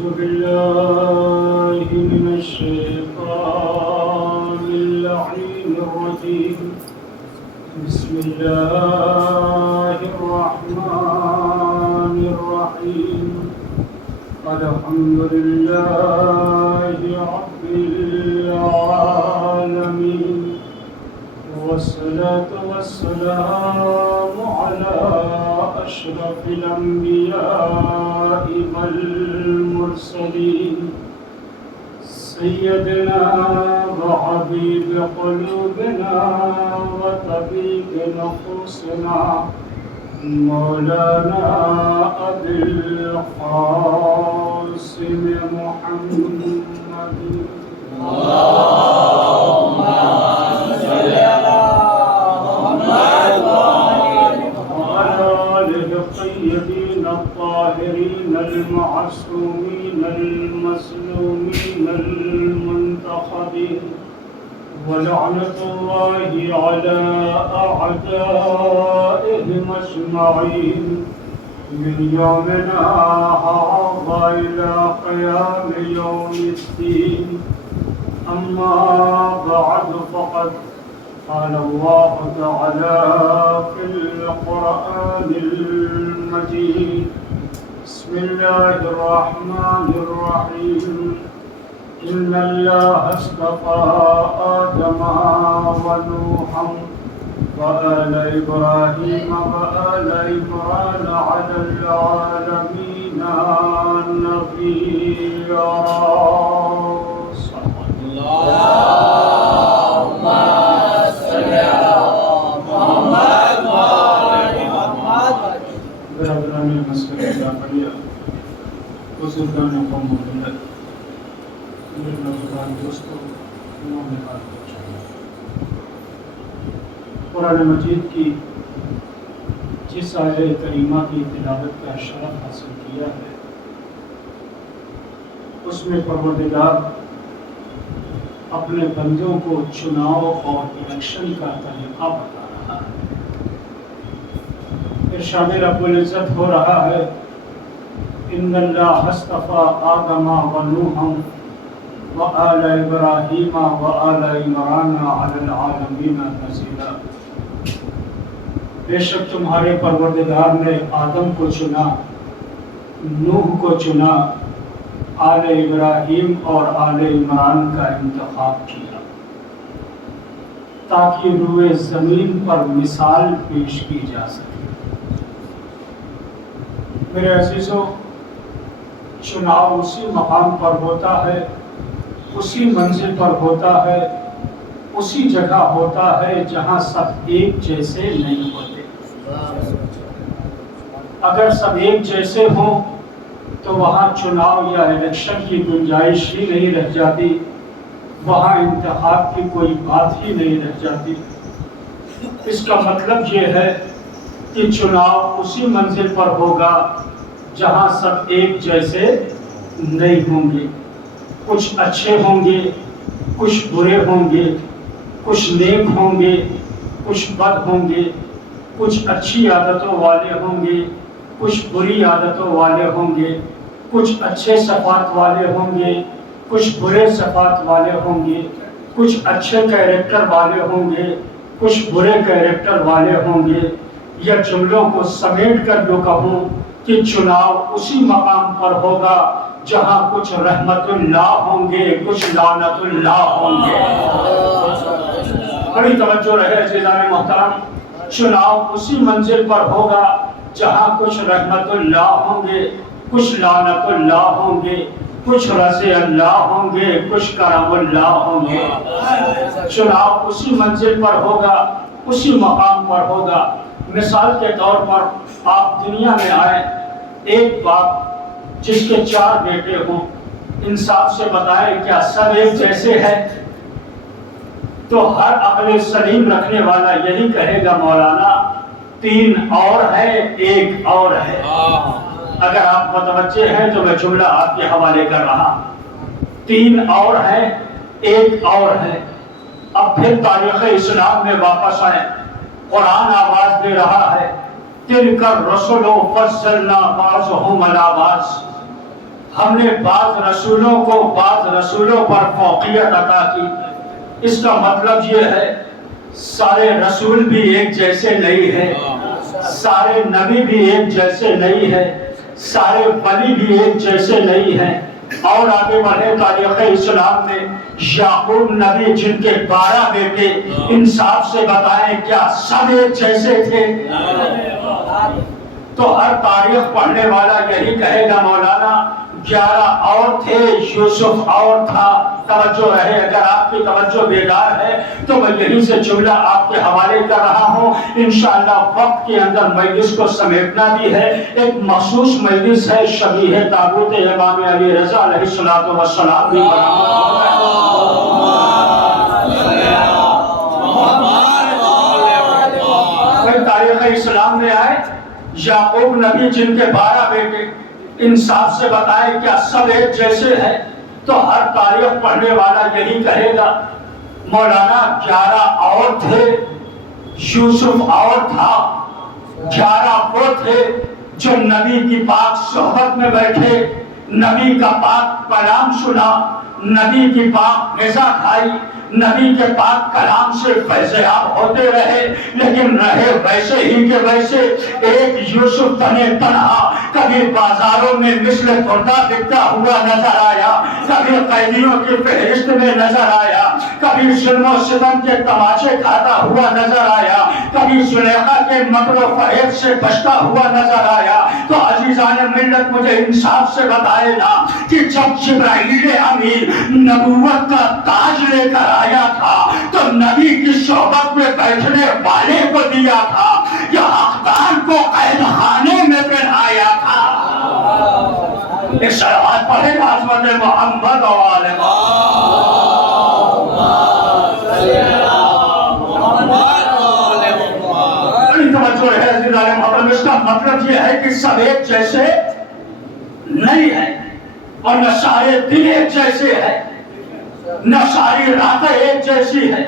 أعوذ بالله من الشيطان اللعين الرجيم بسم الله الرحمن الرحيم الحمد لله رب العالمين والصلاة والسلام على أشرف الأنبياء والمرسلين سيدنا وحبيب قلوبنا وطبيب نفوسنا مولانا أبي القاسم محمد اللهم صل على محمد وعلى آله الطيبين الطاهرين المعصومين المسلومين المنتخبين ولعنة الله على أعدائهم أجمعين من يومنا هذا إلى قيام يوم الدين أما بعد فقد قال الله تعالى في القرآن المجيد بسم الله الرحمن الرحيم إن الله اصطفى آدم ونوحا وآل إبراهيم وآل عمران على العالمين نبيا اللهم صل على محمد وآل محمد برادران مسجد داخلیہ بزرگان قوم و ملت میرے نوجوان دوستوں قرآن مجید کی جس آیہ کریمہ کی تلاوت کا شرف حاصل کیا ہے اس میں پروردگار اپنے بندوں کو چناؤ اور الیکشن کا طریقہ بتا رہا ہے۔ ارشاد رب العزت ہو رہا ہے ان اللہ اصطفى آدم ونوحا وآل ابراہیم وآل عمران علی العالمین نزیلا۔ بے شک تمہارے پروردگار نے آدم کو چنا، نوح کو چنا، آل ابراہیم اور آل عمران کا انتخاب کیا تاکہ روئے زمین پر مثال پیش کی جا سکے۔ میرے عزیزوں، چناؤ اسی مقام پر ہوتا ہے، اسی منزل پر ہوتا ہے، اسی جگہ ہوتا ہے جہاں سب ایک جیسے نہیں ہوتے۔ اگر سب ایک جیسے ہوں تو وہاں چناؤ یا الیکشن کی گنجائش ہی نہیں رہ جاتی، وہاں انتخاب کی کوئی بات ہی نہیں رہ جاتی۔ اس کا مطلب یہ ہے کہ چناؤ اسی منزل پر ہوگا جہاں سب ایک جیسے نہیں ہوں گے۔ کچھ اچھے ہوں گے، کچھ برے ہوں گے، کچھ نیک ہوں گے، کچھ بد ہوں گے، کچھ اچھی عادتوں والے ہوں گے، کچھ بری عادتوں والے ہوں گے، کچھ اچھے صفات والے ہوں گے، کچھ برے صفات والے ہوں گے، کچھ اچھے کیریکٹر والے ہوں گے، کچھ برے کیریکٹر والے ہوں گے۔ یا جملوں کو سمیٹ کر جو کہوں کہ چناؤ اسی مقام پر ہوگا جہاں کچھ رحمت اللہ ہوں گے، کچھ لعنت اللہ ہوں گے۔ بڑی توجہ رہے عزیزان محترم، چناؤ اسی منزل پر ہوگا جہاں کچھ رحمت اللہ ہوں گے، کچھ لعنت اللہ ہوں گے، کچھ رضی اللہ ہوں گے، کچھ کرم اللہ ہوں گے۔ چناؤ اسی منزل پر ہوگا، اسی مقام پر ہوگا۔ مثال کے طور پر آپ دنیا میں آئیں، ایک باپ جس کے 4 بیٹے ہوں، انصاف سے بتائیں کیا سب ایک جیسے ہیں؟ تو ہر عقل سلیم رکھنے والا یہی کہے گا مولانا 3 اور ہے، 1 اور ہے۔ اگر آپ متوجہ ہیں تو میں جملہ آپ کے حوالے کر رہا۔ 3 اور ہے، 1 اور ہے۔ اب پھر تاریخ اسلام میں واپس آئیں، قرآن آواز دے رہا ہے تِلْكَ الرُّسُلُ فَضَّلْنَا بَعْضَهُمْ عَلَىٰ بَعْضٍ۔ ہم نے بعض رسولوں کو بعض رسولوں پر فوقیت عطا کی۔ اس کا مطلب یہ ہے سارے رسول بھی ایک جیسے نہیں ہیں، سارے نبی بھی ایک جیسے نہیں ہیں، سارے ولی بھی ایک جیسے نہیں ہیں۔ اور آگے بڑھے تاریخ اسلام میں یعقوب نبی جن کے 12 بیٹے انصاف سے بتائیں کیا سب ایک جیسے تھے؟ تو ہر تاریخ پڑھنے والا یہی کہے گا مولانا 11 اور تھے، یوسف اور تھا۔ توجہ رہے، اگر آپ کی توجہ بیدار ہے تو میں یہیں سے جملہ آپ کے حوالے کر رہا ہوں۔ انشاءاللہ وقت کے اندر مجلس کو سمیٹنا بھی ہے۔ ایک مخصوص مجلس ہے شبیہ تابوت امام علی رضا علیہ السلام بھی تاریخ اسلام میں آئے یعقوب نبی جن کے 12 بیٹے انصاف سے بتائے کیا سب ایک جیسے ہیں؟ تو ہر تاریخ پڑھنے والا یہی کہے گا مولانا 11 اور تھے، یوسف اور تھا۔ 11 وہ تھے جو نبی کی پاک صحبت میں بیٹھے، نبی کا پاک کلام سنا، نبی کی پاک غذا کھائی، نبی کے پاک کلام سے فیضیاب ہوتے رہے، لیکن رہے ویسے ہی کہ ویسے۔ ایک یوسف تنے تنہا کبھی بازاروں میں مثل کردہ بکتا ہوا نظر آیا، کبھی قیدیوں کی فہرست میں نظر آیا، کبھی ظلم و ستم کے تماشے کھاتا ہوا نظر آیا، کبھی زلیخا کے مکر و فریب سے بچتا ہوا نظر آیا۔ تو عزیزان ملت مجھے انصاف سے بتائے نا کہ جب جبرائیل امین نبوت کا تاج لے کر آیا تھا تو نبی کی صحبت میں بیٹھنے والے کو دیا تھا یا اقدار کو قید خانے میں پہنایا تھا؟ ایک صلوات پڑھے گا عظمت محمد و آل محمد۔ اس کا مطلب یہ ہے کہ سب ایک جیسے نہیں ہے، اور نہ سارے دن ایک جیسے ہے، نہ ساری راتیں ایک جیسی ہے،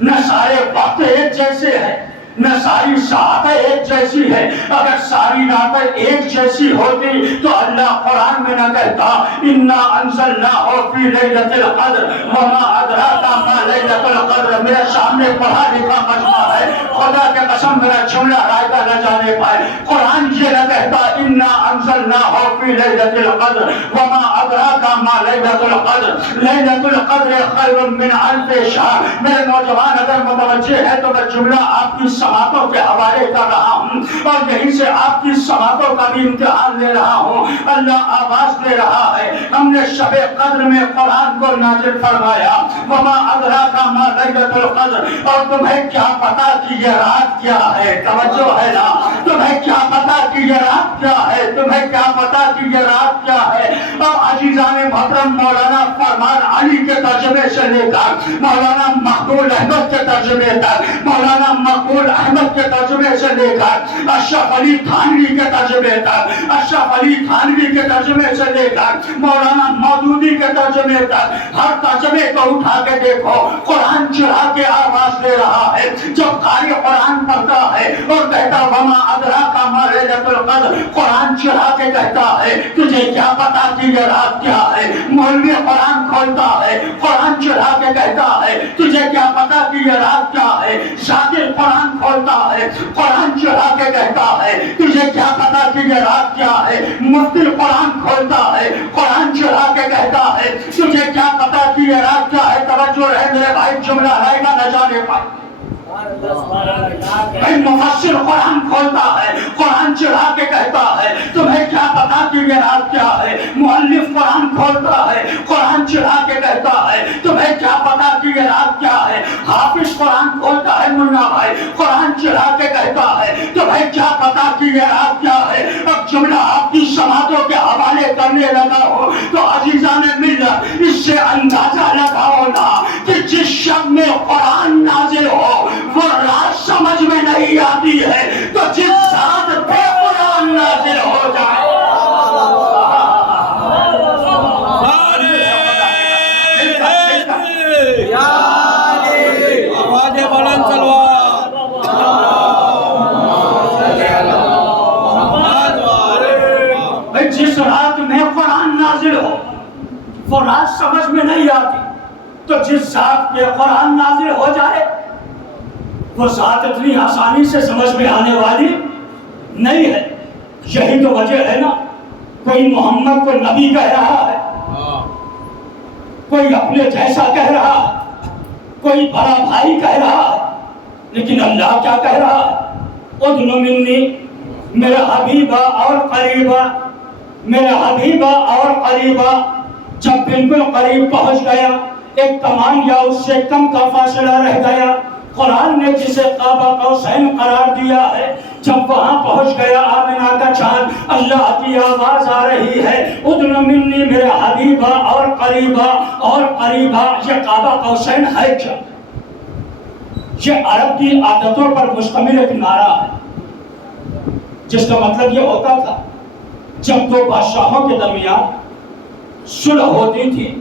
نہ سارے وقت ایک جیسے ہے، نہ ساری ساعتیں ایک جیسی ہے۔ اگر ساری راتیں ایک جیسی ہوتی تو اللہ قرآن میں نہ کہتا انا انزلناہ فی لیلۃ القدر وما ادراک ما لیلۃ القدر۔ میرے سامنے پڑھا لکھا مجمع ہے، خدا کے قسم میرا جملہ رائگاں نہ جانے پائے۔ قرآن یہ نہ کہتا انا انزلناہ فی لیلۃ القدر وما ادراک ما لیلۃ القدر، لیلۃ القدر خیر من الف شہر۔ میرے نوجوان اگر متوجہ ہے تو میں جملہ آپ کی سماعتوں کے حوالے کر رہا ہوں اور یہیں سے آپ کی سماعتوں کا بھی امتحان لے رہا ہوں۔ اللہ آواز دے رہا ہے، ہم نے شب قدر میں قرآن کو نازل فرمایا وما ادراک ما لیلۃ القدر، اور تمہیں کیا پتا کہ یہ رات کیا ہے؟ توجہ ہے نا؟ تمہیں کیا پتا کہ یہ رات کیا ہے؟ تمہیں کیا پتا کہ یہ رات کیا ہے؟ اب عزیزان محترم مولانا فرمان علی کے ترجمے سے لے کر مولانا مقبول احمد کے ترجمے تک، مولانا مقبول احمد کے ترجمے سے لے کر اشرف علی تھانوی کے ترجمے تک، اشرف علی تھانوی کے ترجمے سے لے کر مولانا مودودی کے ترجمے تک، ہر ترجمے کو اٹھا کے دیکھو قرآن چڑھا کے آواز دے رہا ہے۔ جب قاری قرآن پڑھتا ہے اور کہتا وما ادراک ما لیلۃ القدر، قرآن چڑھا کے کہتا ہے تجھے کیا پتا کہ یہ رات کیا ہے؟ مولوی قرآن کھولتا ہے، قرآن چڑھا کے کہتا ہے تجھے کیا پتا کہ یہ رات کیا ہے؟ ذاکر قرآن کھولتا ہے، قرآن چڑھا کے کہتا ہے تجھے کیا پتا کہ یہ رات کیا ہے؟ مفتی قرآن کھولتا ہے، قرآن چڑھا کے کہتا ہے تجھے کیا پتا کہ یہ رات کیا ہے؟ توجہ رہے میرے بھائی، جملہ رہے گا نہ جانے پائے۔ مفسر قرآن کھولتا ہے، قرآن چڑھا کے کہتا ہے تمہیں کیا پتا کہ یہ رات کیا ہے؟ مؤلف قرآن کھولتا ہے، قرآن چڑھا کے کہتا ہے تمہیں کیا پتا کہ یہ رات کیا ہے؟ حافظ قرآن کھولتا ہے، منا بھائی قرآن چڑھا کے کہتا ہے تمہیں کیا پتا کہ یہ رات کیا ہے؟ اب جملہ آپ کی سماعتوں کے حوالے کرنے لگا ہو تو عزیزان ملت اس سے اندازہ لگاؤ نا کہ جس شب میں قرآن نازل ہو وہ رات سمجھ میں نہیں آتی ہے، تو جس رات پہ قرآن نازل ہو جائے جس رات میں قرآن نازل نازل ہو وہ رات سمجھ میں نہیں آتی، تو جس ذات پہ قرآن نازل ہو جائے وہ ذات اتنی آسانی سے سمجھ میں آنے والی نہیں ہے۔ یہی تو وجہ ہے نا، کوئی محمد کو نبی کہہ رہا ہے، کوئی اپنے جیسا کہہ رہا ہے، کوئی بڑا بھائی کہہ رہا ہے، لیکن اللہ کیا کہہ رہا ہے؟ ادنو منی، میرا حبیبہ اور قریبہ، میرا حبیبہ اور قریبہ۔ جب بالکل قریب پہنچ گیا، ایک کمان یا اس سے کم کا فاصلہ رہ گیا، قرآن نے جسے قاب قوسین قرار دیا ہے، جب وہاں پہنچ گیا آمنہ کا چاند، اللہ کی آواز آ رہی ہے ادنو منی، میرے حبیبہ اور قریبہ اور قریبہ۔ یہ قاب قوسین ہے کیا؟ یہ عرب کی عادتوں پر مشتمل ایک نعرہ ہے، جس کا مطلب یہ ہوتا تھا جب دو بادشاہوں کے درمیان صلح ہوتی تھی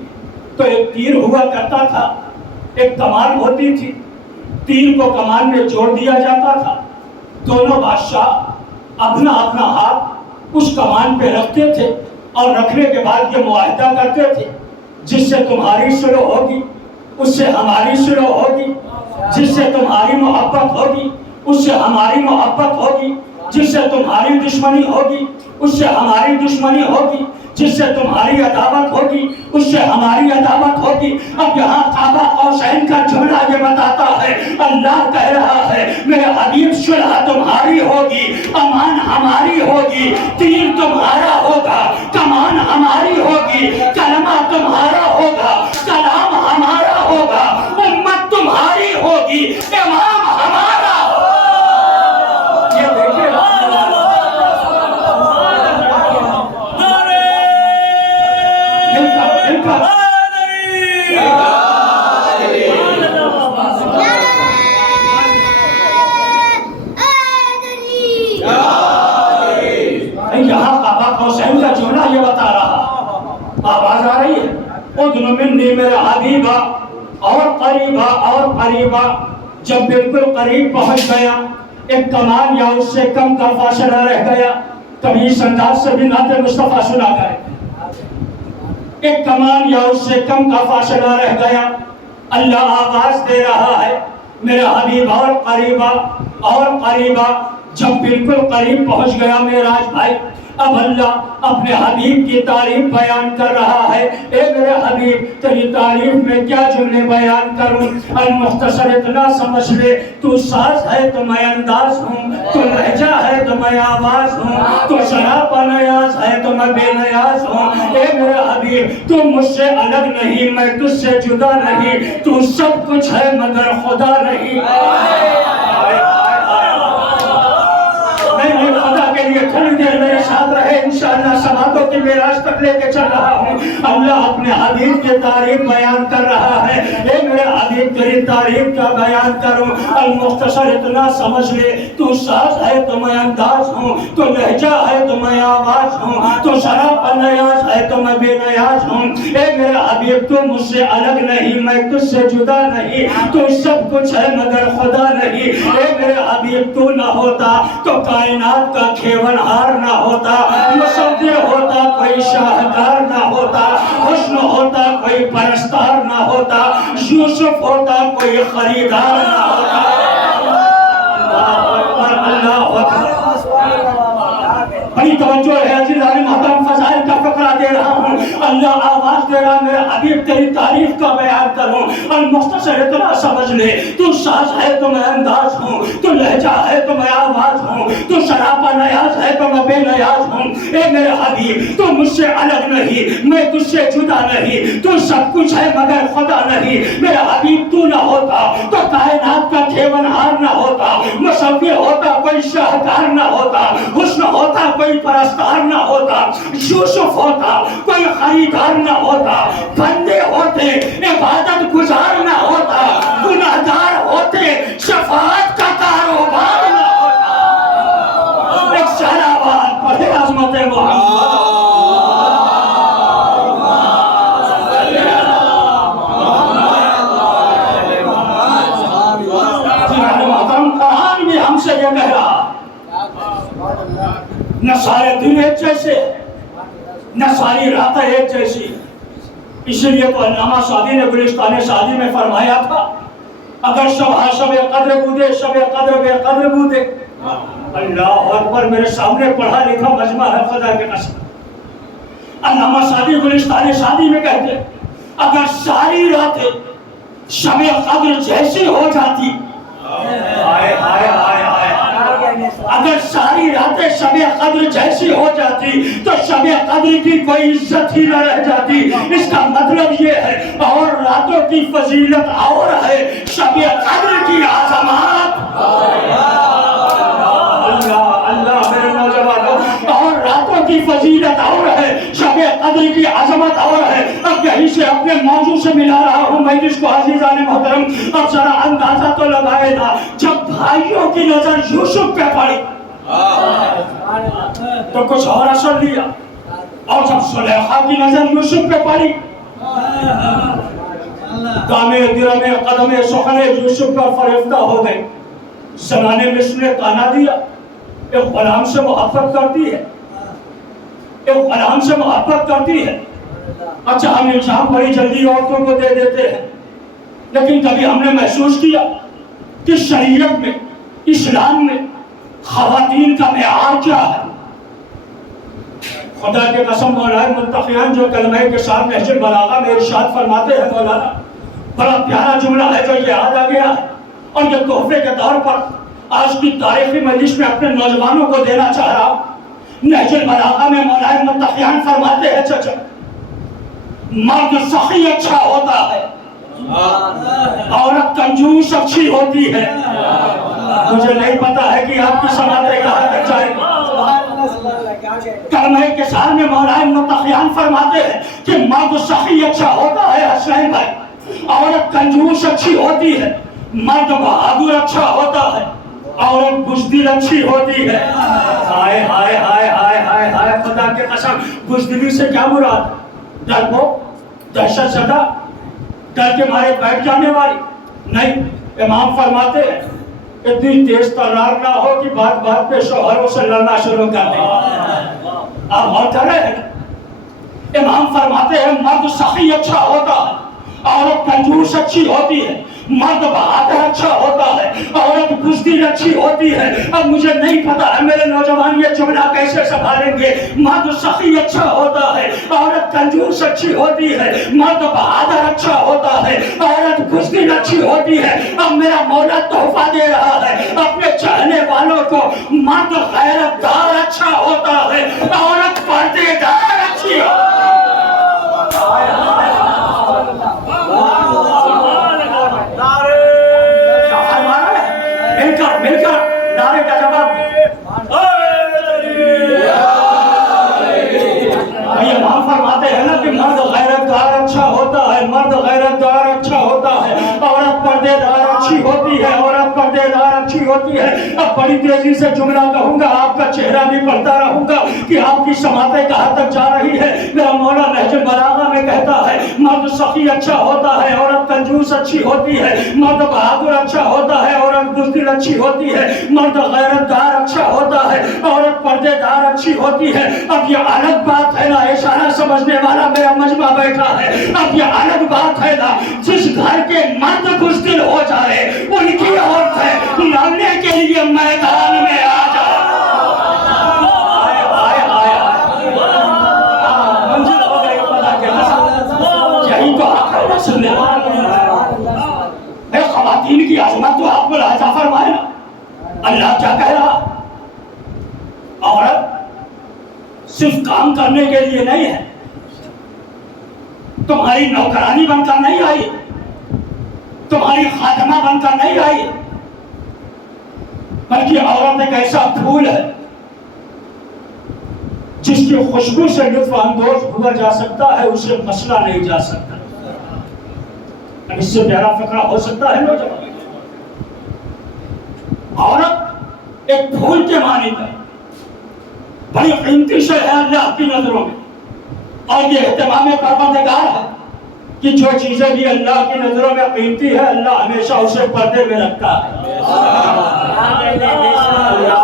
تو ایک تیر ہوا کرتا تھا، ایک کمان ہوتی تھی، تیر کو کمان میں جوڑ دیا جاتا تھا، دونوں بادشاہ اپنا اپنا ہاتھ اس کمان پہ رکھتے تھے اور رکھنے کے بعد یہ معاہدہ کرتے تھے جس سے تمہاری صلح ہوگی اس سے ہماری صلح ہوگی، جس سے تمہاری محبت ہوگی اس سے ہماری محبت ہوگی، جس سے تمہاری دشمنی ہوگی اس سے ہماری دشمنی ہوگی، جس سے تمہاری عداوت ہوگی اس سے ہماری عداوت ہوگی۔ اب یہاں قاب قوسین کا جملہ یہ بتاتا ہے، اللہ کہہ رہا ہے میرے حبیب صلح تمہاری ہوگی، امان ہماری ہوگی، تیر تمہارا ہوگا، کمان ہماری ہوگی، کلمہ تمہارا ہوگا، کلام ہمارا ہوگا، امت تمہاری ہوگی، امام ہمارا ہوگا۔ یہ دیکھیں یہاں قاب قوسین کا جملہ یہ بتا رہا، آواز آ رہی ہے ادنو منی، میرے حبیبہ اور قریبہ اور قریبہ۔ جب بالکل قریب پہنچ گیا، ایک کمان یا اس سے کم کا فاصلہ رہ گیا، کبھی اس انداز سے بھی نعت مصطفیٰ سنا کرے، ایک کمان یا اس سے کم کا فاصلہ رہ گیا، اللہ آواز دے رہا ہے میرے حبیب اور قریبہ اور قریبہ۔ جب بالکل قریب پہنچ گیا معراج بھائی، اب اللہ اپنے حبیب کی تعریف بیان کر رہا ہے۔ اے میرے حبیب تیری تعریف میں کیا جملے بیان کروں، المختصر اتنا سمجھ لے، تو ساز ہے تو میں انداز ہوں، تو لہجہ ہے تو میں آواز ہوں، تو شراب نیاز ہے تو میں بے نیاز ہوں۔ اے میرے حبیب تو مجھ سے الگ نہیں، میں تجھ سے جدا نہیں، تو سب کچھ ہے مگر خدا نہیں۔ تھوڑی دیر میرے ساتھ رہے، انشاءاللہ سماعتوں کی معراج تک لے کے چل رہا ہوں۔ اللہ اپنے حبیب کی تعریف بیان کر رہا ہے۔ اے میرے حبیب تیری تعریف کا بیان کروں، المختصر اتنا سمجھ لے، تو ساز ہے تو میں انداز ہوں، تو لہجہ ہے تو میں آواز ہوں، تو شراب نیاز ہے تو میں بے نیاز ہوں۔ اے میرے حبیب تو مجھ سے الگ نہیں، میں تجھ سے جدا نہیں، تو سب کچھ ہے مگر خدا نہیں۔ اے میرے حبیب تو نہ ہوتا تو کائنات کا کھیون ہار نہ ہوتا، مصور ہوتا کوئی شاہکار نہ ہوتا، حسن ہوتا کوئی پرستار نہ ہوتا، یوسف ہوتا کوئی خریدار نہ ہوتا۔ اللہ اکبر، بڑی توجہ ہے عزیزان محترم، فضائل کا فقرہ دے رہا ہوں۔ اللہ آواز دے رہا میرے حبیب تیری تعریف کا بیان کروں، المختصر اتنا سمجھ لے، تو ساز ہے تو میں انداز ہوں، تو لہجہ ہے تو میں آواز ہوں، تو شراپا نیاز ہے تو میں بے نیاز ہوں۔ اے میرے حبیب تو مجھ سے الگ نہیں، میں تجھ سے جدا نہیں، تو سب کچھ ہے مگر خدا نہیں۔ میرا حبیب تو نہ ہوتا تو کائنات کا کھیون ہار نہ ہوتا، مصور ہوتا کوئی شاہکار نہ ہوتا، حسن ہوتا کوئی پرستار نہ ہوتا، یوسف ہوتا کوئی خریدار نہ ہوتا، بندے ہوتے عبادت گزار نہ ہوتا، گناہگار ہوتے شفاعت کا کاروبار نہ ہوتا۔ ایک صلوات پڑھے عظمت محمد۔ قرآن بھی ہم سے یہ کہہ رہا، نصارے دین ایک جیسے، نہ ساری راتیں ایک جیسی. اس لیے تو علامہ سعدی نے گلستان سعدی میں فرمایا تھا اگر شب شب قدر بودے شب قدر بے قدر بودے. اللہ اکبر. میرے سامنے پڑھا لکھا مجمع ہے خدا کے قسم. علامہ سعدی گلستان سعدی میں کہتے اگر ساری راتیں شب قدر جیسی ہو جاتی, ہائے ہائے ہائے ہائے, اگر ساری راتیں شب قدر جیسی ہو جاتی تو شب قدر کی کوئی عزت ہی نہ رہ جاتی. اس کا مطلب یہ ہے اور راتوں کی فضیلت اور ہے, شب قدر کی عظمت. اللہ میرے نوجوانوں, اور راتوں کی فضیلت اور ہے, شب قدر کی عظمت اور ہے. اب یہیں سے اپنے موضوع سے ملا رہا ہوں مجلس کو عزیزان محترم. اب ذرا اندازہ تو لگائے گا, جب بھائیوں کی نظر یوسف پہ پڑی تو کچھ اور اثر لیا, اور جب زلیخا کی نظر یوسف پہ پڑی دامے درمے قدمے سخنے یوسف پر فریفتہ ہو گئے. زنانے مصر نے تانا دیا ایک غلام سے محبت کرتی ہے, ایک غلام سے محبت کرتی ہے. اچھا ہم الزام بڑی جلدی عورتوں کو دے دیتے ہیں, لیکن کبھی ہم نے محسوس کیا کہ شریعت میں اسلام میں خواتین کا معیار کیا ہے؟ خدا کے قسم مولانا منتقیان جو کلمہ کے ساتھ نہج البلاغہ میں ارشاد فرماتے ہیں مولانا, بڑا پیارا جملہ ہے جو یہ یاد آ گیا ہے اور یہ تحفے کے طور پر آج کی تاریخی مجلس میں اپنے نوجوانوں کو دینا چاہ رہا ہوں. نہج البلاغہ میں مولانا منتقیان فرماتے ہیں چچا مرد سخی اچھا ہوتا ہے, عورت کنجوس اچھی ہوتی ہے. مجھے نہیں پتا ہے کہ آپ کی سماعتیں کہاں تک جائے گی. کلمہ کے سال میں مولانا منتقیان فرماتے ہیں کہ مرد سخی اچھا ہوتا ہے حسین بھائی, عورت کنجوس اچھی ہوتی ہے, مرد بہادر اچھا ہوتا ہے, عورت بزدل اچھی ہوتی ہے. ہائے ہائے ہائے ہائے ہائے ہائے, خدا کے قسم بزدلی سے کیا مراد؟ ڈر کو دہشت زدہ, ڈر کے مارے بیٹھ جانے والی نہیں. امام فرماتے ہیں اتنی تیز تلوار نہ ہو کہ بات بات پہ شوہروں سے لڑنا شروع کر دیں. آپ غور کر رہے ہیں, امام فرماتے ہیں مرد سخی اچھا ہوتا ہے, عورت کنجوس اچھی ہوتی ہے, مرد بہادر اچھا ہوتا ہے, عورت بزدل اچھی ہوتی ہے. اب مجھے نہیں پتا ہے میرے نوجوان یہ جملہ کیسے سنبھالیں گے. مرد سخی اچھا ہوتا ہے, عورت کنجوس اچھی ہوتی ہے, مرد بہادر اچھا ہوتا ہے, عورت بزدل اچھی ہوتی ہے. اب میرا مولا تحفہ دے رہا ہے اپنے چاہنے والوں کو, مرد غیرت دار اچھا ہوتا ہے, عورت پردے دار اچھی ہوتی ہے. مل کر نعرے کا جواب امام فرماتے ہیں نا کہ مرد غیرت دار اچھا ہوتا ہے, مرد غیرت دار اچھا ہوتا ہے, عورت پردے دار اچھی ہوتی ہے, عورت پردے دار اچھی ہوتی ہے. اب بڑی تیزی سے جملہ کہوں گا, آپ کا چہرہ بھی پڑھتا رہوں گا کہ آپ کی سماعتیں کہاں تک جا رہی ہے. میرا مولا نہج البلاغہ میں کہتا ہے مرد سخی اچھا ہوتا ہے, عورت کنجوس اچھی ہوتی ہے, مرد بہادر اچھا ہوتا ہے, عورت بزدل اچھی ہوتی ہے, مرد غیرت دار اچھا ہوتا ہے, عورت پردے دار اچھی ہوتی ہے. اب یہ الگ بات ہے نا, اشارہ سمجھنے والا میرا مجمع بیٹھا ہے. اب یہ الگ بات ہے نا, جس گھر کے مرد بزدل ہو جائے ان کی عورتیں لڑنے کے لیے میدان میں آ جائے. منظر ہو گئی خدا کے قسم, یہی تو حق ہے رسول اللہ. خواتین کی عظمت تو آپ ملاحظہ فرمائے نا, اللہ کیا کہہ رہا, عورت صرف کام کرنے کے لیے نہیں ہے, تمہاری نوکرانی بن کر نہیں آئی, تمہاری خادمہ بن کر نہیں آئی, بلکہ عورت ایک ایسا پھول ہے جس کی خوشبو سے لطف اندوز ہوا جا سکتا ہے, اسے مسئلہ نہیں جا سکتا. اس سے پیارا فقرہ ہو سکتا ہے نوجوان. عورت ایک پھول کے مانند ہے, بڑی قیمتی شے ہے اللہ کی نظروں میں, اور یہ اہتمام پروردگار ہے کہ جو چیزیں بھی اللہ کی نظروں میں قیمتی ہے اللہ ہمیشہ اسے پردے میں رکھتا ہے. اللہ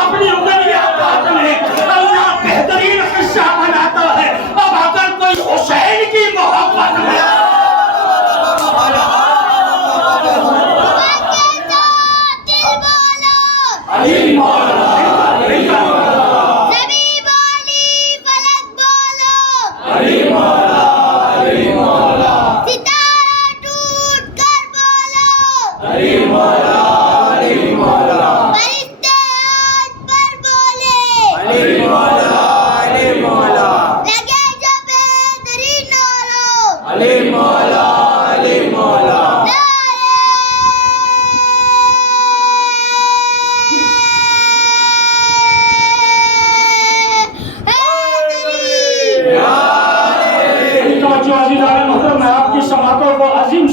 اپنی انگلیاں کاٹنے اللہ بہترین قصہ بناتا ہے. اب اگر کوئی حسین کی محبت میں علی مولا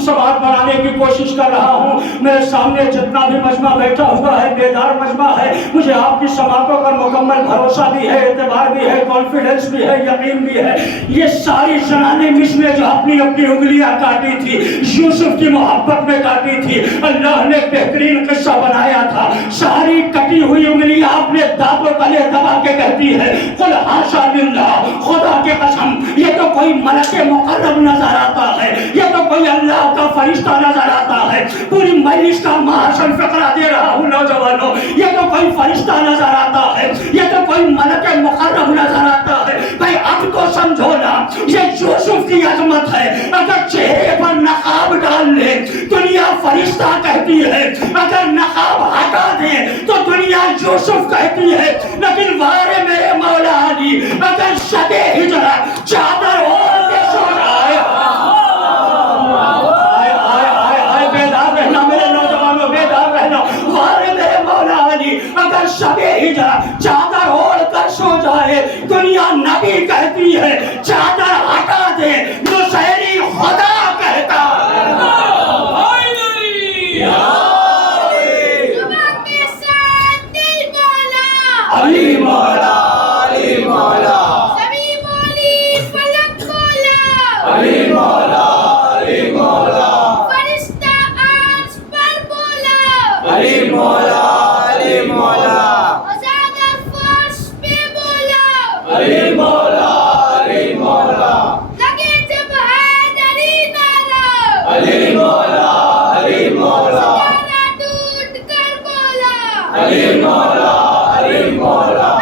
سماعت بنانے کی کوشش کر رہا ہوں. میرے سامنے جتنا بھی مجمع بیٹھا ہوا ہے بیدار مجمع ہے. مجھے آپ کی سماعتوں پر مکمل بھروسہ بھی ہے, اعتبار بھی ہے, کانفیڈنس بھی ہے, یقین بھی ہے. یہ ساری زنانیں مثلیں جو اپنی اپنی انگلیاں کاٹی تھی یوسف کی محبت میں کاٹی تھی, اللہ نے بہترین قصہ بنایا تھا. ساری کٹی ہوئی انگلیاں اپنے دانتوں تلے دبا کے کہتی ہے قل حاشا للہ, خدا کے قسم یہ تو کوئی ملک مقرب نظر آتا ہے, یہ تو کوئی اللہ کا فرشتہ نظر آتا ہے. پوری مجلس کا محسن فقرہ دے رہا ہوں نوجوانوں, یہ تو کوئی فرشتہ نظر آتا ہے, یہ تو کوئی ملک مقرب نظر آتا ہے. بھائی اب تو سمجھو نا یہ یوسف کی عظمت ہے. اگر چہرے پر نقاب ڈال لے دنیا فرشتہ کہتی ہے, اگر نقاب ہٹا دے تو دنیا یوسف کہتی ہے. لیکن وارے میرے مولا علی اگر شب ہجرت چادر اوڑھ کے سو رہا ہے, اگر شب ہجرت چادر اوڑھ کر سو جائے دنیا نبی کہتی ہے, چادر ہٹا دے نصیری خدا کہتا ہے. علی مولا علی مولا سبھی مولی فلک مولا علی مولا علی مولا فرشتہ عرش پر بولا علی مولا علی مولا زیادہ فرش پہ بولا علی مولا علی مولا لگے جب حیدری نعرہ علی مولا علی مولا ستارہ ٹوٹ کر بولا علی مولا علی مولا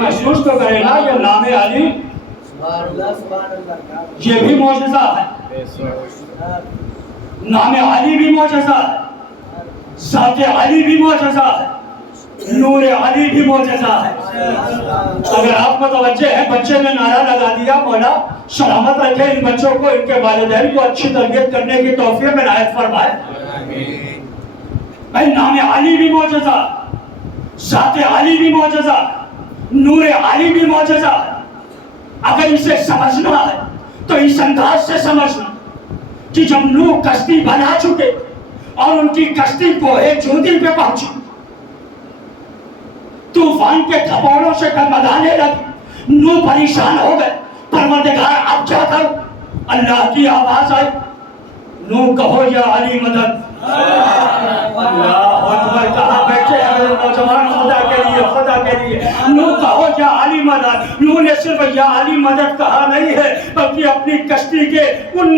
محسوس تو کرے نا یہ نام علی یہ بھی معجزہ ہے, نام علی بھی معجزہ ہے, ذات علی بھی معجزہ ہے, نور علی بھی معجزہ ہے. اگر آپ کو توجہ ہے بچے نے نعرہ لگا دیا مولا سلامت رکھے ان بچوں کو, ان کے والدین کو اچھی تربیت کرنے کی توفیق عنایت فرمائے. بھائی نام علی بھی معجزہ, ذات علی بھی معجزہ, نور علی بھی معجزہ ہے. اگر اسے سمجھنا ہے تو اس انداز سے سمجھنا کہ جب نوح کشتی بنا چکے اور ان کی کشتی کوہ جودی پہ پہنچی, طوفان کے تھپوڑوں سے کمبدانے لگی, نوح پریشان ہو گئے, پروردگار اب کیا کروں؟ اللہ کی آواز آئی, نوح کہو یا علی مدد. اللہ اکبر, کہاں بیٹھے ہیں نوجوان خدا کے لیے, خدا کے لیے. نوح کہو یا علی مدد. نوح نے صرف یا علی مدد کہا نہیں ہے بلکہ اپنی کشتی کے ان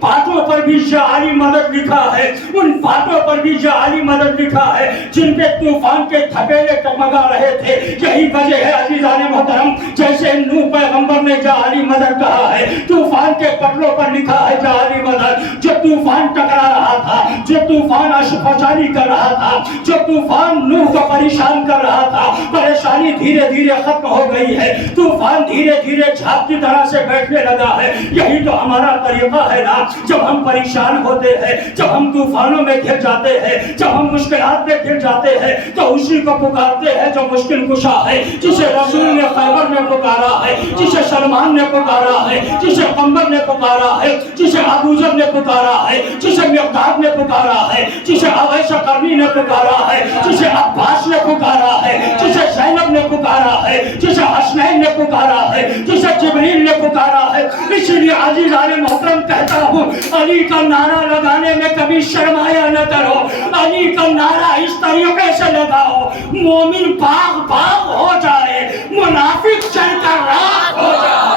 پاتوں پر بھی یا علی مدد لکھا ہے, ان پاتوں پر بھی یا علی مدد لکھا ہے جن پہ طوفان کے تھپیلے ٹگمگا رہے تھے. یہی وجہ ہے عزیزان محترم, جیسے نوح پیغمبر نے یا علی مدد کہا ہے, طوفان کے پٹلوں پر لکھا ہے یا علی مدد. جو طوفان ٹکرا رہا تھا, جو طوفان اشفاچاری کر رہا تھا, جو طوفان نوح کو پریشان کر رہا تھا, پریشانی دھیرے دھیرے ختم ہو گئی ہے, طوفان دھیرے دھیرے جھاگ کی طرح سے بیٹھنے لگا ہے. یہی تو ہمارا طریقہ ہے نا, جب ہم پریشان ہوتے ہیں, جب ہم طوفانوں میں گر جاتے ہیں, جب ہم مشکلات میں گر جاتے ہیں تو اسی کو پکارتے ہیں جو مشکل کشا ہے, جسے رسول نے خیبر میں پکارا ہے, جسے سلمان نے پکارا ہے, جسے قمر نے پکارا ہے, جسے ابو ذر نے پکارا ہے, جسے مقداد نے پکارا ہے, ہے، جسے اویس قرنی نے پکارا ہے، جسے عباس نے پکارا ہے، جسے زینب نے پکارا ہے، جسے حسنین نے پکارا ہے، جسے جبریل نے پکارا ہے۔ اسی لیے عزیزان محترم کہتا ہوں، علی کا نعرہ لگانے میں کبھی شرمایا نہ کرو، علی کا نعرہ اس طریقے سے لگاؤ مومن باغ باغ ہو جائے، منافق چل کر راکھ ہو جائے۔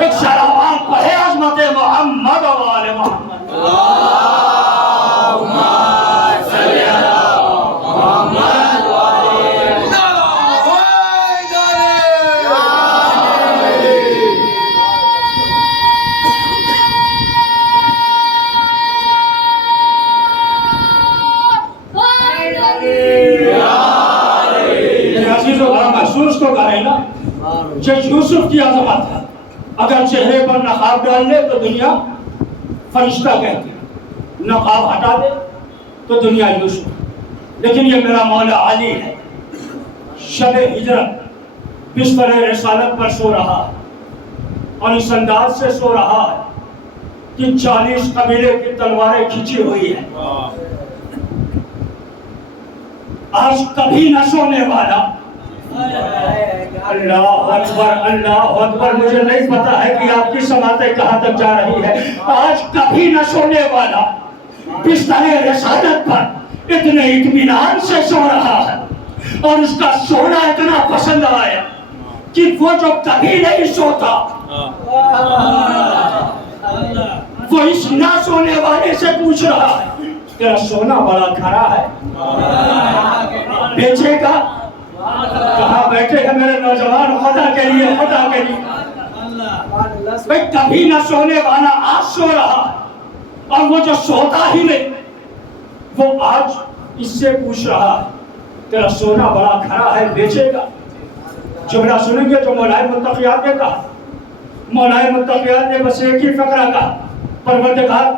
ایک صلوات پڑھے عظمت محمد و آل محمد۔ محسوس تو کرے نا، جو یوسف کی عظمت ہے، اگر چہرے پر نقاب ڈال لے تو دنیا فرشتہ کہتی، نقاب ہٹا دے تو دنیا یوسف۔ لیکن یہ میرا مولا علی ہے، شب ہجرت بستر رسالت پر سو رہا ہے، اور اس انداز سے سو رہا ہے کہ 40 قبیلے کی تلواریں کھینچی ہوئی ہیں۔ آج کبھی نہ سونے والا، اللہ اکبر اللہ اکبر، مجھے نہیں پتا ہے کہ آپ کی سماعتیں کہاں تک جا رہی ہے، آج کبھی نہ سونے والا بستر رسالت پر اتنے اطمینان سے سو رہا ہے، اور اس کا سونا اتنا پسند آیا کہ وہ جو کبھی نہیں سوتا وہ اس نہ سونے والے سے پوچھ رہا ہے، تیرا سونا بڑا کھڑا ہے، بیچے گا؟ کہاں بیٹھے ہیں میرے نوجوان، خدا کے لیے خدا کے لیے۔ بھئی کبھی نہ سونے والا آج سو رہا ہے، اور وہ جو سوتا ہی نہیں وہ آج اس سے پوچھ رہا ہے، تیرا سونا بڑا کھڑا ہے، بیچے گا؟ جملہ سنیں گے جو مولائے متقیات نے کہا، مولائے متقیات نے بس ایک ہی فقرہ کہا، پروردگار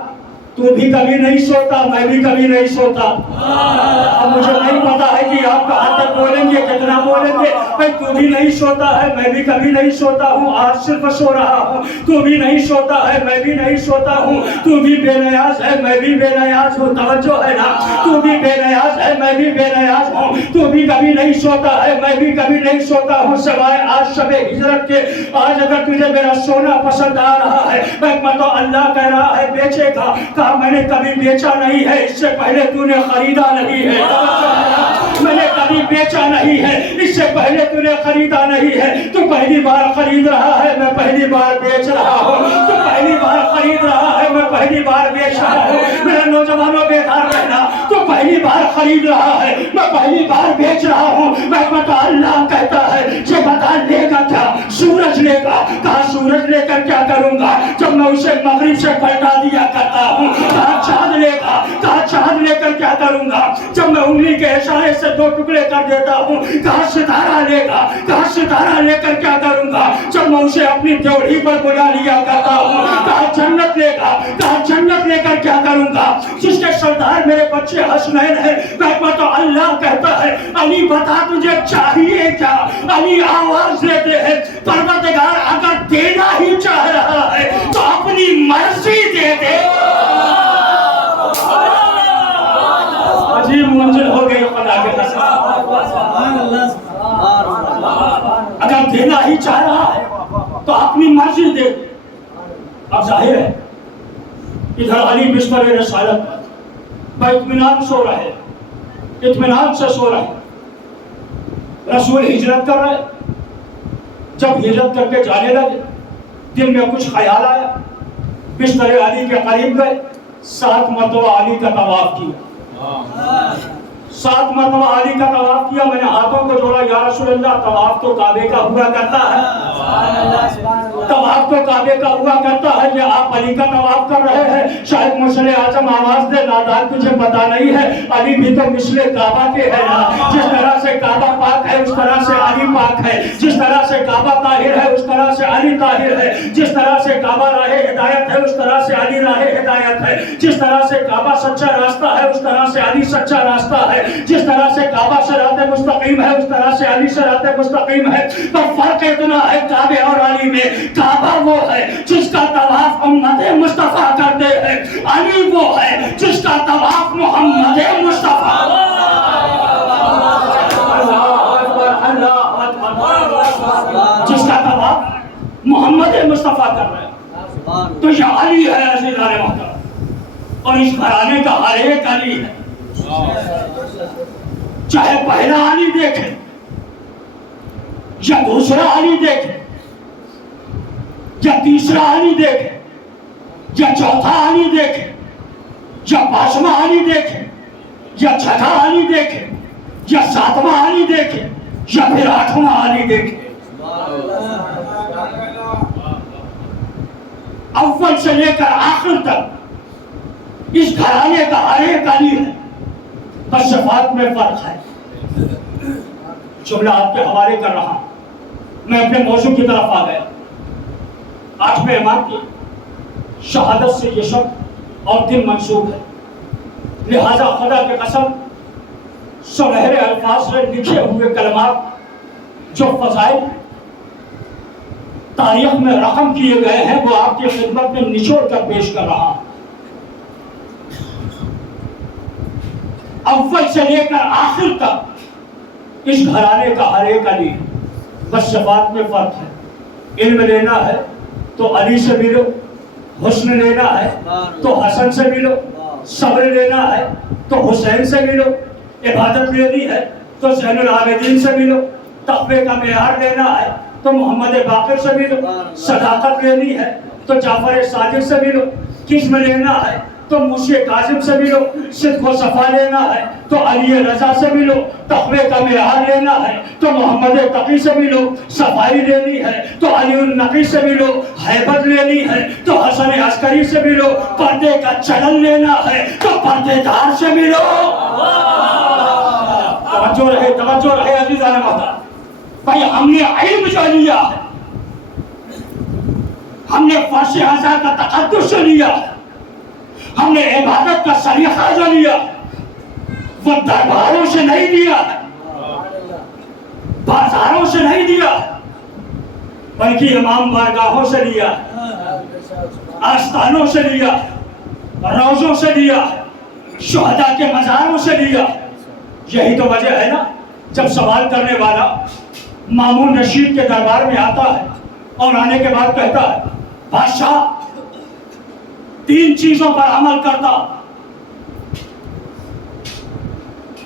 تو بھی کبھی نہیں سوتا، میں بھی کبھی نہیں سوتا۔ اب مجھے نہیں پتا ہے کہ آپ کہاں تک بولیں گے، کتنا بولیں گے۔ بھائی تو بھی نہیں سوتا ہے، میں بھی کبھی نہیں سوتا ہوں، آج صرف سو رہا ہوں۔ تو بھی نہیں سوتا ہے، میں بھی نہیں سوتا ہوں۔ تو بھی بے نیاز ہے، میں بھی بے نیاز ہوں، توجہ ہے نا؟ تو بھی بے نیاز ہے، میں بھی بے نیاز ہوں۔ تو بھی کبھی نہیں سوتا ہے، میں بھی کبھی نہیں سوتا ہوں، سوائے آج شب ہجرت کے۔ آج اگر تجھے میرا سونا پسند آ رہا ہے، میں تو اللہ کہہ رہا ہے بیچے گا، میں نے کبھی بیچا نہیں ہے، اس سے پہلے تو نے خریدا نہیں ہے۔ میں نے کبھی بیچا نہیں ہے، اس سے پہلے تو نے خریدا نہیں ہے۔ تو پہلی بار خرید رہا ہے، میں پہلی بار بیچ رہا ہوں۔ تو پہلی بار خرید رہا ہے، میں پہلی بار بیچ رہا ہوں۔ میرے نوجوانوں بیدار رہنا، تو پہلی بار خرید رہا ہے، میں پہلی بار بیچ رہا ہوں۔ میں تو اللہ کہتا ہے یہ بتا لے گا کیا؟ سورج لے گا، کہا سورج لے کر کیا کروں گا جب میں اسے مغرب سے پلٹا دیا کرتا ہوں؟ کہا چاند لے گا، کہا چاند لے کر کیا کروں گا جب میں انگلی کے اشارے سے 2 ٹکڑے کر دیتا ہوں؟ کہا ستارہ لے گا، کہا ستارہ لے کر کیا کروں گا جب میں اسے اپنی ڈیوڑی پر بلا لیا کرتا ہوں؟ کہا جنت لے گا، کہا جنت لے کر کیا کروں گا جس کے سردار میرے بچے حسنین ہیں؟ میں تو اللہ کہتا ہے علی بتا تجھے چاہیے کیا؟ علی آواز دیتے ہیں پروردگار اگر دینا ہی چاہ رہا ہے تو اپنی مرضی دے دے۔ عجیب منزل ہو گئی خدا کے قسم، اگر دینا ہی چاہ رہا ہے تو اپنی مرضی دے۔ اب ظاہر ہے ادھر علی بستر رسالت پر اطمینان سو رہے، اطمینان سے سو رہے۔ رسول ہجرت کر رہے، جب ہجرت کر کے جانے لگے دل میں کچھ خیال آیا، بستر علی کے قریب گئے، 7 مرتبہ علی کا طواف کیا، 7 مرتبہ علی کا طواف کیا۔ میں نے ہاتھوں کو جوڑا، یا رسول اللہ طواف تو کعبے کا ہوا کرتا ہے، طواف تو کعبے کا ہوا کرتا ہے، یہ آپ علی کا طواف کر رہے ہیں؟ شاید مشل اعظم آواز دے نادان تجھے پتا نہیں ہے علی بھی تو مثل کعبہ کے ہے نا، جس طرح سے کعبہ پاک ہے اس طرح سے علی پاک ہے، جس طرح سے کعبہ طاہر ہے اس طرح سے علی طاہر ہے، جس طرح سے کعبہ راہ ہدایت ہے اس طرح سے علی راہ ہدایت ہے، جس طرح سے کعبہ سچا راستہ ہے اس طرح سے علی سچا راستہ ہے، جس طرح سے کعبہ صراط مستقیم ہے اس طرح سے علی صراط مستقیم ہے۔ پر فرق اتنا ہے کعبے اور علی میں، کعبہ وہ ہے جس کا طواف امت مصطفیٰ کرتے ہیں، علی وہ ہے جس کا محمد مصطفیٰ کر رہے ہیں. تو یہ علی ہے عزیزان محترم، اور اس گھرانے کا ہر ایک علی ہے. چاہے پہلا علی دیکھیں یا دوسرا علی دیکھیں یا تیسرا علی دیکھیں یا چوتھا علی دیکھیں یا پانچواں علی دیکھیں یا چھٹا علی دیکھیں یا ساتواں علی دیکھیں یا پھر آٹھواں علی دیکھیں، اول سے لے کر آخر تک اس گھرانے کا ہر ایک علی ہے، بس صفات میں فرق ہے. جملہ آپ کے حوالے کر رہا ہوں، میں اپنے موضوع کی طرف آ گیا. 8ویں امام کی شہادت سے یہ شب اور دن منسوب ہے، لہذا خدا کی قسم سنہرے الفاظ سے لکھے ہوئے کلمات جو فضائل تاریخ میں رقم کیے گئے ہیں وہ آپ کی خدمت میں نچوڑ کر پیش کر رہا ہوں. اول سے لے کر آخر تک اس گھرانے کا ہر ایک علی ہے، بس صفات میں فرق ہے. علم لینا ہے تو علی سے ملو، حسن لینا ہے تو حسن سے ملو، صبر لینا ہے تو حسین سے ملو، عبادت لینی ہے تو زین العابدین سے ملو، تقوی کا معیار لینا ہے تو محمد باقر سے ملو، صداقت لینی ہے تو جعفر صادق سے ملو، قسم لینا ہے تو موسی کاظم سے ملو، صدق و صفا لینا ہے تو علی رضا سے ملو، تقوی کا معیار لینا ہے تو محمد تقی سے ملو، صفائی لینی ہے تو علی النقی سے ملو، ہیبت لینی ہے تو حسن عسکری سے ملو، پردے کا چلن لینا ہے تو پردے دار سے ملو. توجہ رہے عزیزان محترم. بھائی ہم نے علم جو لیا ہے، ہم نے فرش اعضاء کا تقدس جو لیا ہے، ہم نے عبادت کا سلیقہ جو لیا وہ درباروں سے نہیں لیا ہے، بازاروں سے نہیں لیا ہے، بلکہ امام بارگاہوں سے لیا ہے، آستانوں سے لیا ہے، روضوں سے لیا ہے، شہداء کے مزاروں سے لیا ہے. یہی تو وجہ ہے نا جب سوال کرنے والا مامون رشید کے دربار میں آتا ہے اور آنے کے بعد کہتا ہے بادشاہ 3 چیزوں پر عمل کرتا ہوں،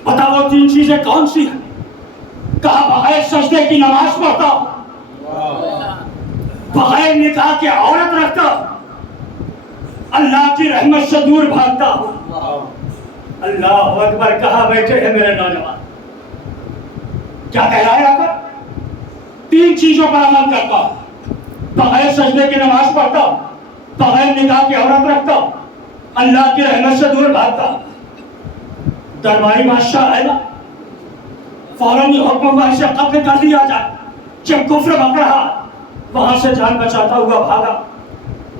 بتا وہ 3 چیزیں کون سی ہیں؟ کہا بغیر سجدے کی نماز پڑھتا ہوں، بغیر نکاح کے عورت رکھتا ہوں، اللہ کی رحمت سے دور بھاگتا ہوں. اللہ اکبر. کہا بیٹھے ہیں میرے نوجوان، کیا کہلایا کر 3 چیزوں پر عمل کرتا ہوں، بغیر سجدے کی نماز پڑھتا ہوں، بغیر نکاح کی عورت رکھتا ہوں، اللہ کی رحمت سے دور بھاگتا ہوں. درباری بادشاہ ہے نا، فوراً یہ حکم ہوا اسے قتل کر دیا جائے. جب کفر بک رہا وہاں سے جان بچاتا ہوا بھاگا،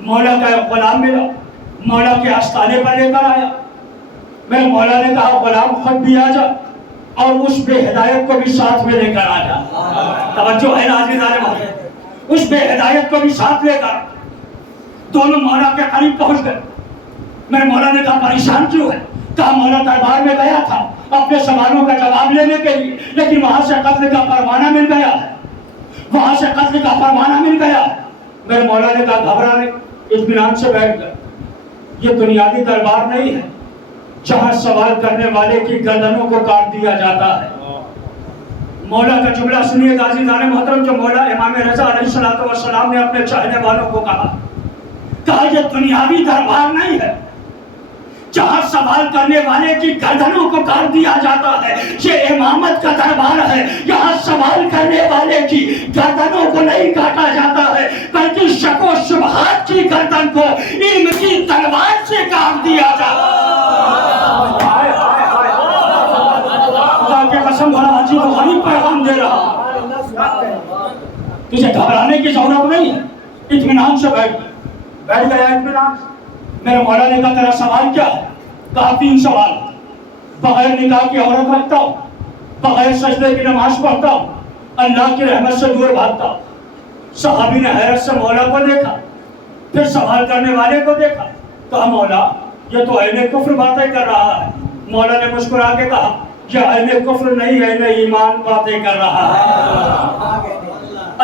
مولا کا ایک غلام ملا، مولا کے آستانے پر لے کر آیا. میرے مولا نے کہا غلام خود بھی آ جا اور اس بے ہدایت کو بھی ساتھ میں لے کر آ جا. توجہ ہے نا عزیزان محترم، اس بے ہدایت کو بھی ساتھ لے کر دونوں مولا کے قریب پہنچ گئے. میرے مولا نے کہا پریشان کیوں ہے؟ کہا مولا دربار میں گیا تھا اپنے سوالوں کا جواب لینے کے لیے، لیکن وہاں سے قتل کا پروانہ مل گیا ہے، وہاں سے قتل کا پروانہ مل گیا ہے. میرے مولا نے کہا گھبرانے، اطمینان سے بیٹھ گئے. یہ دنیاوی دربار نہیں ہے جہاں سوال کرنے والے کی گردنوں کو کاٹ دیا جاتا ہے. مولا کا جملہ سنیے گا عزیزان محترم، جو مولا امام رضا علیہ السلام نے اپنے چاہنے والوں کو کہا یہ دنیاوی دربار نہیں ہے جہاں سوال کرنے والے کی گردنوں کو کاٹ دیا جاتا ہے، یہ امامت کا دربار ہے. یہاں سوال کرنے والے کی گردنوں کو نہیں کاٹا جاتا ہے بلکہ شک و شبہات کی گردن کو علم کی تلوار سے کاٹ دیا جاتا ہے. خدا کی قسم بڑا عجیب و غریب پیغام دے رہا. تجھے گھبرانے کی ضرورت نہیں ہے، اطمینان سے بیٹھ گیا. اطمینان. میرے مولا نے کہا تیرا سوال کیا ہے؟ کہا 3 سوال. بغیر نکاح کی عورت رکھتا ہوں، بغیر سجدے کی نماز پڑھتا ہوں، اللہ کی رحمت سے دور بھاگتا ہوں. صحابی نے حیرت سے مولا کو دیکھا، پھر سوال کرنے والے کو دیکھا. کہا مولا یہ تو اہل کفر باتیں کر رہا ہے. مولا نے مسکرا کے کہا یہ اہل کفر نہیں اہل ایمان باتیں کر رہا ہے.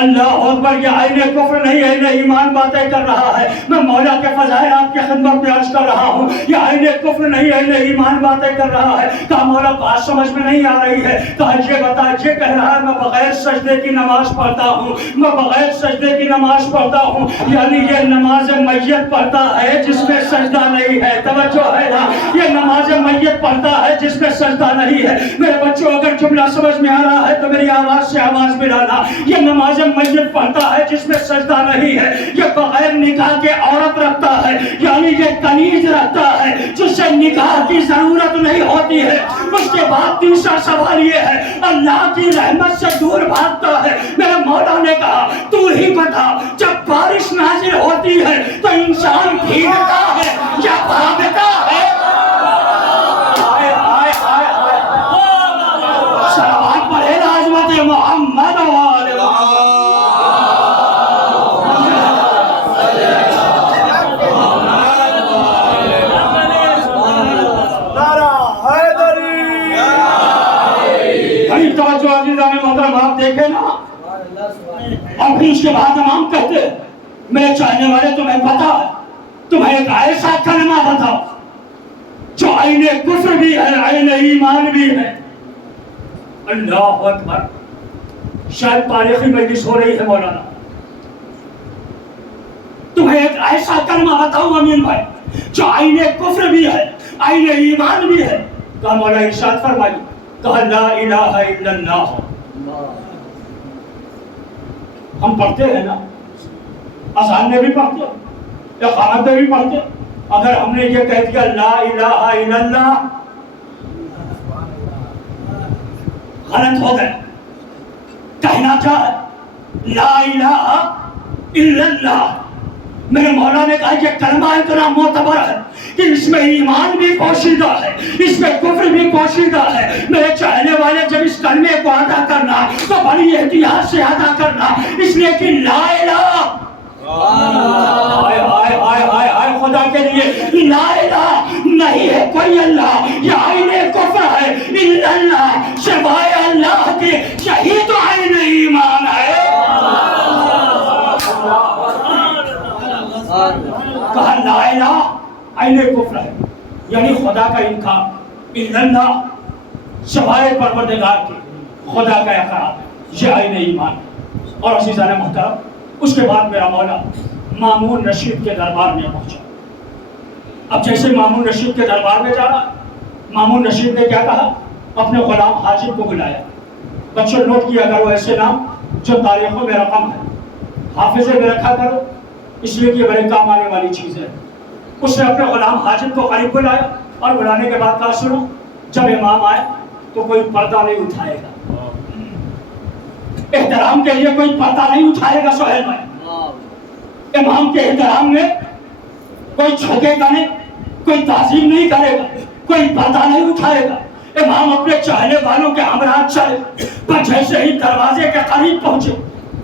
اللہ اکبر، یہ عین کفر نہیں عین ایمان باتیں کر رہا ہے. میں مولا کے فضائل آپ کی خدمت میں عرض کر رہا ہوں. یہ عین کفر نہیں عین ایمان باتیں کر رہا ہے. کہا مولا بات سمجھ میں نہیں آ رہی ہے. کہا یہ بتا، یہ کہہ رہا ہے میں بغیر سجدے کی نماز پڑھتا ہوں، میں بغیر سجدے کی نماز پڑھتا ہوں، یعنی یہ نماز میت پڑھتا ہے جس میں سجدہ نہیں ہے. توجہ ہے نا، یہ نماز میت پڑھتا ہے جس میں سجدہ نہیں ہے. میرے بچوں اگر جملہ سمجھ میں آ رہا ہے تو میری آواز سے آواز ملانا. یہ نماز میت پڑھتا ہے جس میں سجدہ نہیں ہے. یہ بغیر نکاح کے عورت رکھتا ہے، یعنی یہ کنیز رکھتا ہے جس سے نکاح کی ضرورت نہیں ہوتی ہے. اس کے بعد تیسرا سوال یہ ہے، اللہ کی رحمت سے دور بھاگتا ہے. میرے مولا نے کہا تو ہی بتا، جب بارش نازل ہوتی ہے تو انسان بھیگتا ہے یا بھاگتا ہے؟ صلوات پڑھے عظمت محمد والے دیکھے نا. اور پھر اس کے بعد امام کہتے میرے چاہنے والے تمہیں پتا ہے، تمہیں ایک ایسا کلمہ بتاؤ جو عین کفر بھی ہے عین ایمان بھی ہے. اللہ اکبر، شاید تاریخی مجلس ہو رہی ہے مولانا. تمہیں ایک ایسا کلمہ بتاؤں امین بھائی جو عین کفر بھی ہے عین ایمان بھی ہے. کہا مولا ارشاد فرمائی. کہا لا الہ الا اللہ. ہم پڑھتے ہیں نا، اذان میں بھی پڑھتے، اقامت میں بھی پڑھتے. اگر ہم نے یہ کہہ دیا لا الہ الا اللہ، غلط ہو گئے. کہنا چاہے لا الہ الا اللہ. میرے مولا نے کہا یہ کلمہ اتنا معتبر ہے کہ اس میں ایمان بھی پوشیدہ ہے، اس میں کفر بھی پوشیدہ ہے. میرے چاہنے والے جب اس کلمے کو ادا کرنا تو بڑی احتیاط سے ادا کرنا، اس لیے کہ لا الہ آئے آئے آئے آئے آئے خدا کے لیے لا الہ نہیں ہے کوئی اللہ، یہ عین کفر ہے. الا اللہ سوائے اللہ کے یہی تو عین ایمان ہے. کہا لا الہ عین کفر ہے، یعنی خدا کا انکار. الا اللہ سوائے پروردگار کے خدا کا اقرار، یہ عین ایمان. اور عزیزان محترم، اس کے بعد میرا مولا مامون رشید کے دربار میں پہنچا. اب جیسے مامون رشید کے دربار میں جا رہا، مامون رشید نے کیا کہا؟ اپنے غلام حاجب کو بلایا. بچوں نوٹ کیا کرو ایسے نام جو تاریخوں میں رقم ہے، حافظے میں رکھا کرو، اس لیے کہ بڑے کام آنے والی چیز ہے. اس نے اپنے غلام حاجب کو قریب بلایا اور بلانے کے بعد کہا سنو، جب امام آئے تو کوئی پردہ نہیں اٹھائے گا. احترام کے لیے کوئی پردہ نہیں اٹھائے گا سہیل بھائی. امام کے احترام میں کوئی جھکے گا نہیں، کوئی تعظیم نہیں کرے گا، کوئی پردہ نہیں اٹھائے گا. امام اپنے چاہنے والوں کے ہمراہ چلے، پر جیسے ہی دروازے کے قریب پہنچے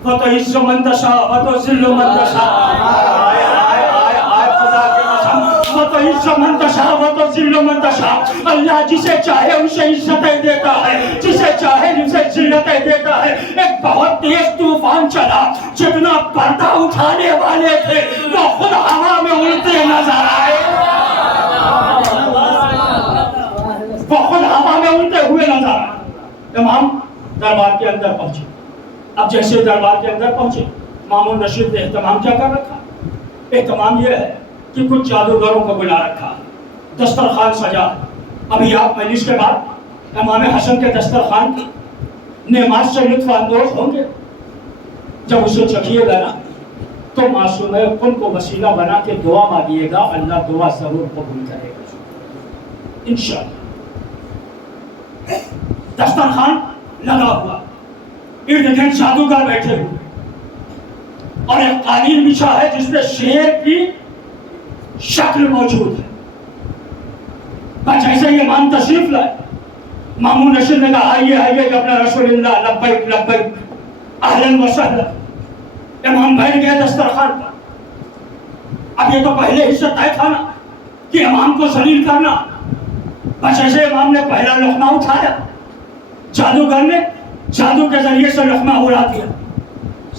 وہ تو عز من تشاء وہ تو ذل من تشاء. آئے آئے آئے آئے خدا کے قسم، وہ تو عز من تشاء وہ تو ذل من تشاء. اللہ جسے چاہے اسے عزتیں دیتا ہے، جسے چاہے اسے ذلتیں دیتا ہے. ایک بہت تیز طوفان چلا، جتنا پردہ اٹھانے والے تھے وہ خود ہوا میں اڑتے نظر آئے، وہ خود ہوا میں اڑتے ہوئے نظر آئے. امام دربار کے اندر پہنچے. اب جیسے دربار کے اندر پہنچے، مامون رشید نے اہتمام کیا کر رکھا؟ اہتمام یہ ہے کہ کچھ جادوگروں کو بلا رکھا، دسترخوان سجا. ابھی آپ مجلس کے بعد امام حسن کے دسترخوان کی نعمات سے لطف اندوز ہوں گے. جب اسے چکھیے گا نا تو معصوم کن کو وسیلہ بنا کے دعا مانگیے گا، اللہ دعا ضرور قبول کرے گا انشاءاللہ. دسترخوان لگا ہوا، ارد گرد جادوگر بیٹھے ہوئے اور ایک قالین بچھا ہے جس میں شیر کی شکل موجود ہے. جیسے یہ امام تشریف لائے، مامون رشید نے کہا آئیے آئیے اپنا رسول اللہ، لبیک لبیک اہلاً و سہلاً. امام بیٹھ گئے دسترخوان پر. اب یہ تو پہلے ہی سے طے تھا نا کہ امام کو ذلیل کرنا. بس ایسے امام نے پہلا لقمہ اٹھایا، جادوگر نے جادو کے ذریعے سے لقمہ اڑا دیا.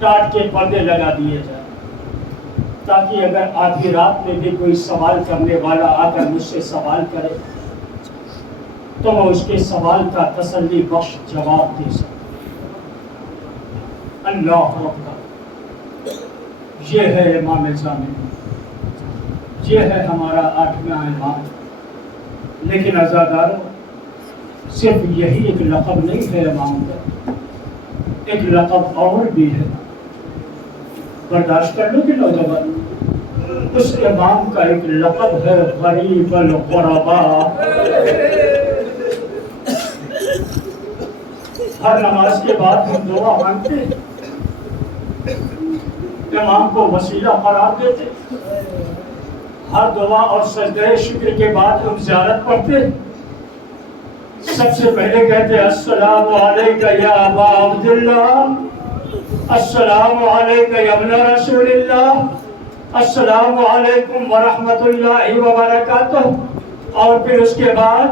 ٹاٹ کے پردے لگا دیے جائیں تاکہ اگر آدھی رات میں بھی کوئی سوال کرنے والا آ کر مجھ سے سوال کرے تو میں اس کے سوال کا تسلی بخش جواب دے سکوں۔ اللہ اکبر، یہ ہے امام زامن، یہ ہے ہمارا 8واں امام۔ لیکن عزادارو، صرف یہی ایک لقب نہیں ہے امام کا، ایک لقب اور بھی ہے۔ برداشت کر لو کہ نوجوان، اس امام کا ایک لقب ہے غریب الغرباء۔ ہر نماز کے بعد ہم دعا مانگتے ہیں، امام کو وسیلہ قرار دیتے، ہر دعا اور سجدہ شکر کے بعد ہم زیارت پڑھتے، سب سے پہلے کہتے ہیں السلام علیکہ یا ابا عبداللہ، السلام علیکہ یا ابن رسول اللہ، السلام علیکم ورحمۃ اللہ وبرکاتہ۔ اور پھر اس کے بعد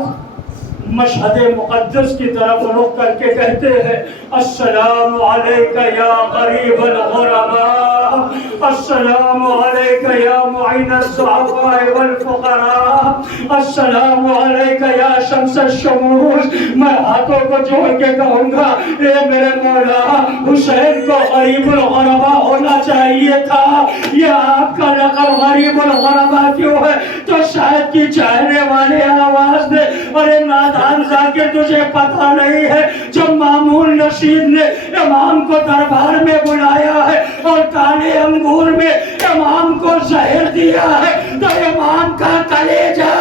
مشہد مقدس کی طرف رخ کر کے کہتے ہیں السلام علیکہ یا غریب الغرباء، السلام علیکہ یا معین الضعفاء والفقراء، السلام علیکہ یا شمس الشموس۔ میں ہاتھوں کو جوڑ کے کہوں گا اے میرے مولا، حسین کو غریب الغرباء ہونا چاہیے تھا، یہ آپ کا لقب غریب الغرباء کیوں ہے؟ تو شاید کی چاہنے والے آواز دے ارے نادان ذاکر، تجھے پتہ نہیں ہے جب مامون رشید نے امام کو دربار میں بلایا ہے اور کالے انگور میں امام کو زہر دیا ہے تو امام کا کلیجہ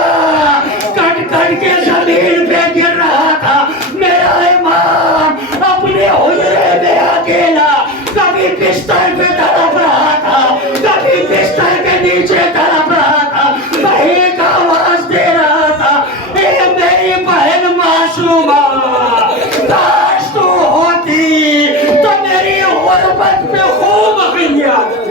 کٹ کٹ کے زمین پہ گر رہا تھا۔ میرا امام اپنے حجرے میں اکیلا کبھی بستر پہ تڑپ رہا تھا، کبھی بستر کے نیچے تڑپ رہا تھا، ایک آواز دے رہا تھا اے میری بہن معصومہ، کاش تو ہوتی تو میری غربت میں خوب غیاد۔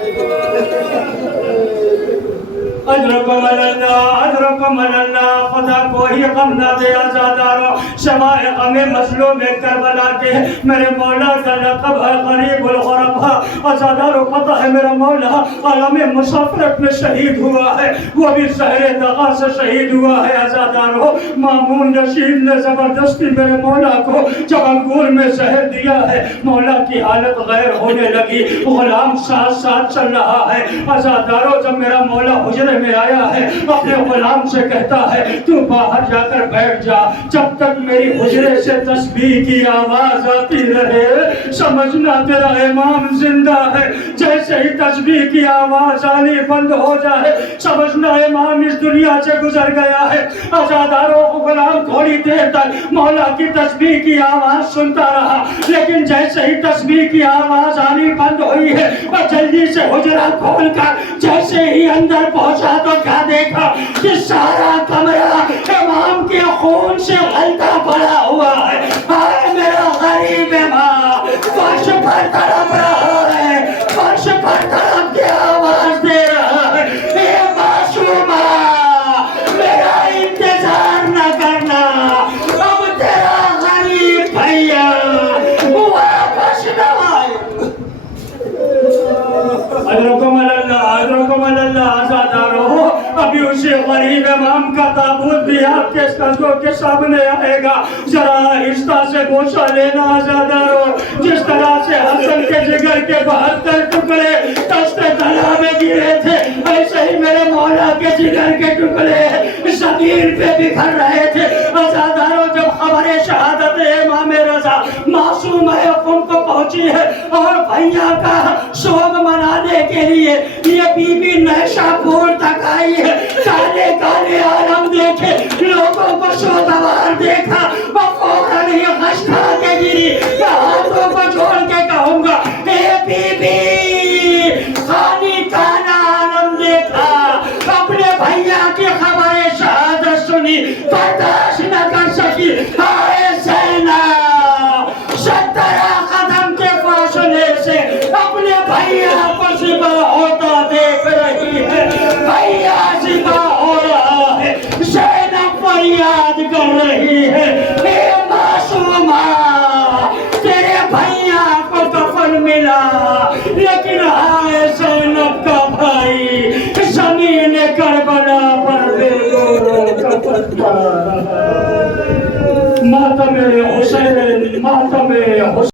ادرکم اللہ، خدا کو ہی غم نہ دے عزادارو سوائے غم مظلوم کربلا کے۔ میرے مولا کا لقب ہے غریب الغرباء۔ عزادارو پتہ ہے میرا مولا عالم مسافرت میں شہید ہوا ہے، وہ بھی زہر دغا سے شہید ہوا ہے۔ عزادارو مامون رشید نے زبردستی میرے مولا کو جب انگور میں زہر دیا ہے، مولا کی حالت غیر ہونے لگی، غلام ساتھ ساتھ چل رہا ہے۔ عزادارو جب میرا مولا حجرے میں آیا ہے اپنے غلام سے کہتا ہے تو باہر جا کر بیٹھ جا، جب تک میری حجرے سے تسبیح کی آواز آتی رہے سمجھنا تیرا امام زندہ ہے۔ جیسے ہی تسبیح کی آواز آنی بند ہو جائے سمجھنا امام اس دنیا سے گزر گیا ہے۔ عزادارو غلام تھوڑی دیر تک مولا کی تسبیح کی آواز سنتا رہا، لیکن جیسے ہی تسبیح کی آواز آنی بند ہوئی ہے اور جلدی سے حجرہ کھول کر جیسے ہی اندر پہنچا تو کیا دیکھا کہ سارا کمرہ امام کے خون سے غلطہ پڑا ہوا ہے۔ آئے میرا غریب امام فرش پر تڑپ رہا ہے، فرش پر تڑپ کے آواز دے رہا ہے اے معصومہ میرا انتظار نہ کرنا، اب تیرا غریب بھیا واپس نہ آئے۔ ادرکم اللہ عزادارو، ابھی اسی غریب امام کا تابوت بھی آپ کے قدموں کے سامنے آئے گا، ذرا آہستہ سے بوسہ لینا عزادارو۔ جس طرح سے حسن کے جگر کے 72 ٹکڑے دست تلا میں گرے تھے، ایسے ہی میرے مولا کے جگر کے ٹکڑے زمین پہ بکھر رہے تھے۔ عزادارو جب خبر شہادت امام رضا معصوم قم کو پہنچی ہے اور بھیا کا سوگ منانے کے لیے یہ بی بی نیشا پور تک آئی ہے، کالے کالے عالم دیکھے، لوگوں کو سودوار دیکھا، وہ فوراً ہی غش کھا کے گری۔ میں ہاتھوں کو جوڑ کے کہوں گا اے بی بی خالی کالا عالم دیکھا، اپنے بھیا کی خبر شہادت سنی، برداشت نہ کر سکی، آئے زینب 17 قدم کے فاصلے سے اپنے بھیا کو ذبح ہوتا دیکھ رہی ہے، بھیا ذبح ہو رہا ہے، زینب فریاد کر رہی ہے اے معصومہ تیرے ماتم حسین، ماتم حسین